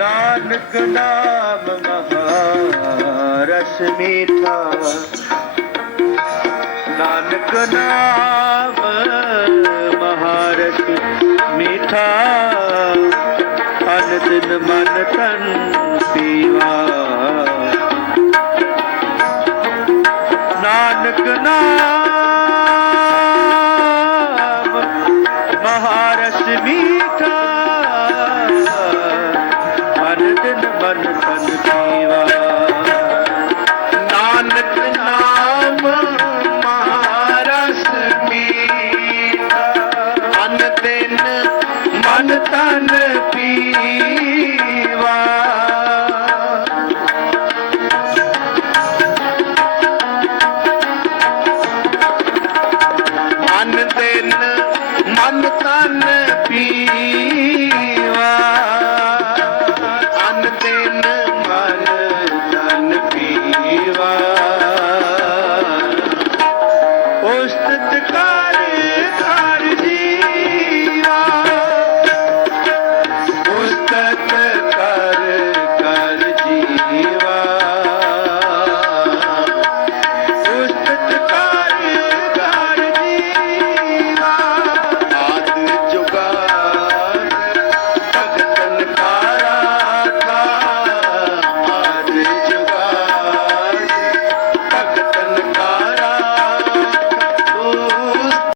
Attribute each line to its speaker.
Speaker 1: ਨਾਨਕ ਨਾਮ ਮਹਾਰਸ ਮੀਠਾ ਨਾਨਕ ਨਾਮ ਮਹਾਰਸ ਮੀਠਾ ਅਨ ਦਿਨ ਮਨ ਤਨ ਪੀਵਾ। ਨਾਨਕ ਨਾਮ ਦਿਨ ਮਨ ਤਨ ਪੀਵਾ ਨਾਨਕ ਨਾਮ ਮਹਾਰਸ ਮੀਠਾ ਮਨ ਦਿਨ ਮਨ ਤਨ ਪੀਵਾ ਮਨ ਦਿਨ ਮਨ ਤਨ Let's go!